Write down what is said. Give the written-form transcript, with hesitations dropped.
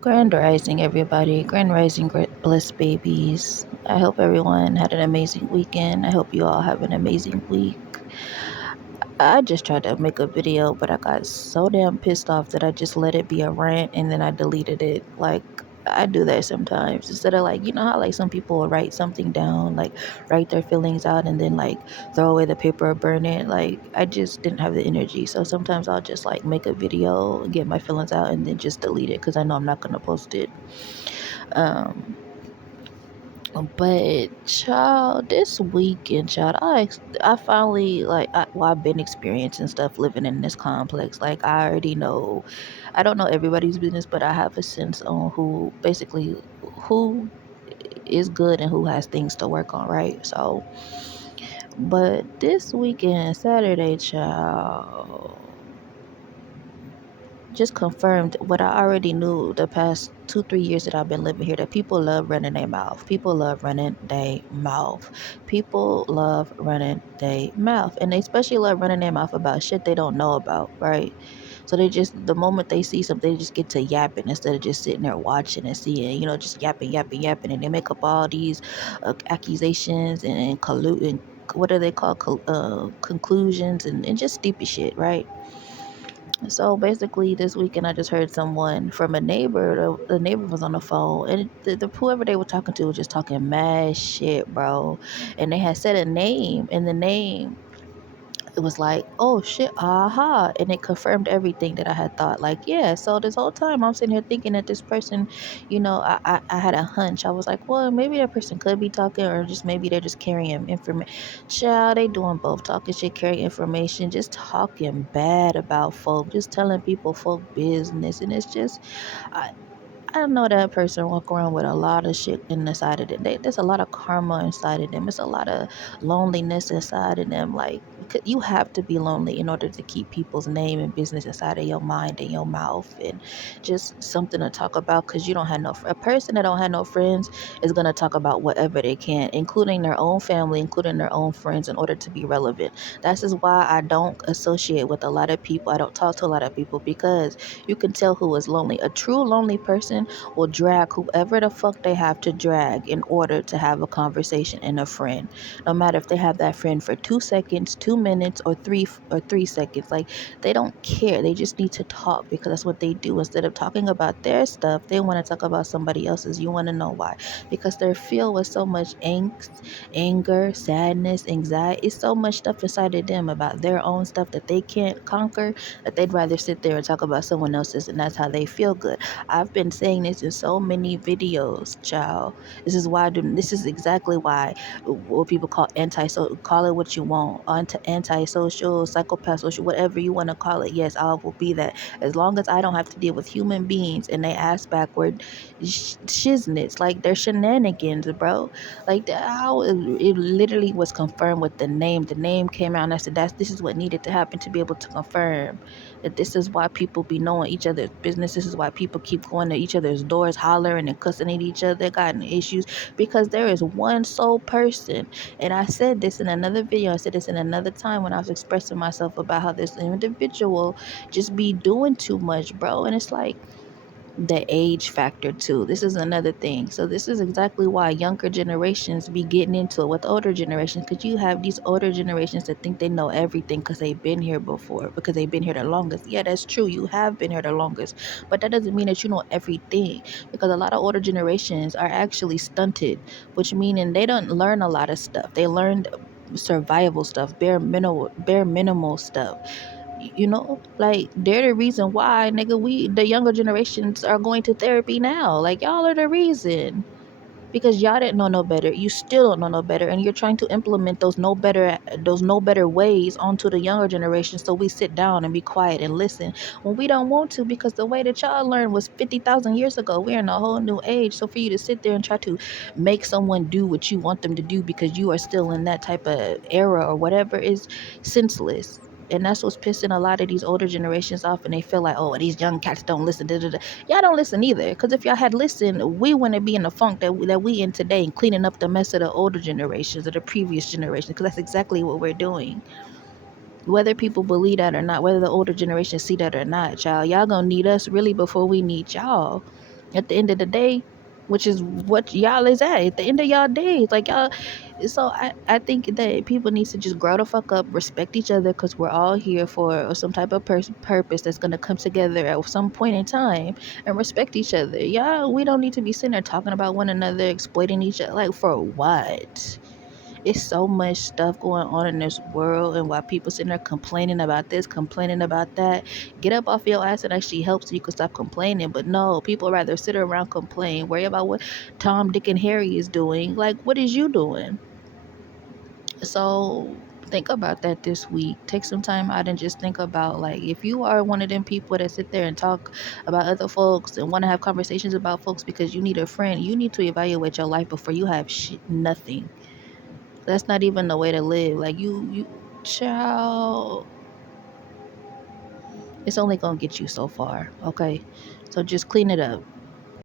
Grand Rising, everybody. Grand Rising, bliss babies. I hope everyone had an amazing weekend. I hope you all have an amazing week. I just tried to make a video, but I got so damn pissed off that I just let it be a rant and then I deleted it. Like, I do that sometimes. Instead of like, you know how like some people will write something down, like write their feelings out and then like throw away the paper or burn it. Like, I just didn't have the energy. So sometimes I'll just like make a video, get my feelings out, and then just delete it because I know I'm not going to post it. Um, but child, this weekend, child, I finally well, I've been experiencing stuff living in this complex. Like I already know, I don't know everybody's business, but I have a sense on who basically who is good and who has things to work on, right? So, but this weekend, Saturday, child, just confirmed what I already knew the past 2, 3 years that I've been living here, that people love running their mouth. People love running their mouth. People love running their mouth. And they especially love running their mouth about shit they don't know about, right? So they just, the moment they see something, they just get to yapping instead of just sitting there watching and seeing, just yapping, yapping, yapping. And they make up all these accusations and colluding. What are they called? Conclusions and just stupid shit, right? So basically, this weekend I just heard someone from a neighbor. The neighbor was on the phone, and whoever they were talking to was just talking mad shit, bro. And they had said a name, and the name, it was like, oh shit, aha. And it confirmed everything that I had thought. Like, yeah, so this whole time I'm sitting here thinking that this person, I had a hunch. I was like, well, maybe that person could be talking, or just maybe they're just carrying information. Child, they doing both, talking shit, carrying information, just talking bad about folk, just telling people folk business. And it's just, I, I know that person walk around with a lot of shit inside of them. There's a lot of karma inside of them. There's a lot of loneliness inside of them. Like, you have to be lonely in order to keep people's name and business inside of your mind and your mouth, and just something to talk about. Because you don't have a person that don't have no friends is gonna talk about whatever they can, including their own family, including their own friends, in order to be relevant. That's just why I don't associate with a lot of people. I don't talk to a lot of people, because you can tell who is lonely. A true lonely person will drag whoever the fuck they have to drag in order to have a conversation and a friend. No matter if they have that friend for 2 seconds, 2 minutes, or 3 seconds. Like, they don't care. They just need to talk, because that's what they do. Instead of talking about their stuff, they want to talk about somebody else's. You want to know why? Because they're filled with so much angst, anger, sadness, anxiety. It's so much stuff inside of them about their own stuff that they can't conquer, that they'd rather sit there and talk about someone else's, and that's how they feel good. I've been saying this in so many videos, child. This is exactly why what people call so call it what you want, antisocial, psychopath, social, whatever you want to call it. Yes, I will be that, as long as I don't have to deal with human beings and they ass backward shiznits, like they're shenanigans, bro. Like how it literally was confirmed with the name. The name came out, and I said this is what needed to happen to be able to confirm that this is why people be knowing each other's business. This is why people keep going to each other's doors, hollering and cussing at each other, gotten issues, because there is one sole person. And I said this in another video. I said this in another time when I was expressing myself about how this individual just be doing too much, bro. And it's like, the age factor too. This is another thing. So this is exactly why younger generations be getting into it with older generations, because you have these older generations that think they know everything because they've been here before, because they've been here the longest. Yeah, that's true. You have been here the longest, but that doesn't mean that you know everything, because a lot of older generations are actually stunted, which meaning they don't learn a lot of stuff. They learned survival stuff, bare minimal stuff. Like, they're the reason why, nigga, the younger generations are going to therapy now. Like, y'all are the reason, because y'all didn't know no better. You still don't know no better, and you're trying to implement those no better ways onto the younger generation. So we sit down and be quiet and listen when we don't want to, because the way that y'all learned was 50,000 years ago. We're in a whole new age. So for you to sit there and try to make someone do what you want them to do because you are still in that type of era or whatever is senseless. And that's what's pissing a lot of these older generations off, and they feel like, oh, these young cats don't listen. Da, da, da. Y'all don't listen either, because if y'all had listened, we wouldn't be in the funk that we in today, and cleaning up the mess of the older generations or the previous generations, because that's exactly what we're doing. Whether people believe that or not, whether the older generation see that or not, y'all gonna need us really before we need y'all. at the end of the day, which is what y'all is at the end of y'all days. Like y'all, so I think that people need to just grow the fuck up, respect each other, because we're all here for some type of purpose that's gonna come together at some point in time, and respect each other. Yeah, we don't need to be sitting there talking about one another, exploiting each other. Like for what? It's so much stuff going on in this world, and while people sitting there complaining about this, complaining about that, get up off your ass and actually help so you can stop complaining. But no, people rather sit around complain, worry about what Tom, Dick, and Harry is doing. Like, what is you doing? So think about that this week. Take some time out and just think about, like, if you are one of them people that sit there and talk about other folks and want to have conversations about folks because you need a friend, you need to evaluate your life before you have nothing. That's not even the way to live. Like you child, it's only gonna get you so far. Okay, so just clean it up.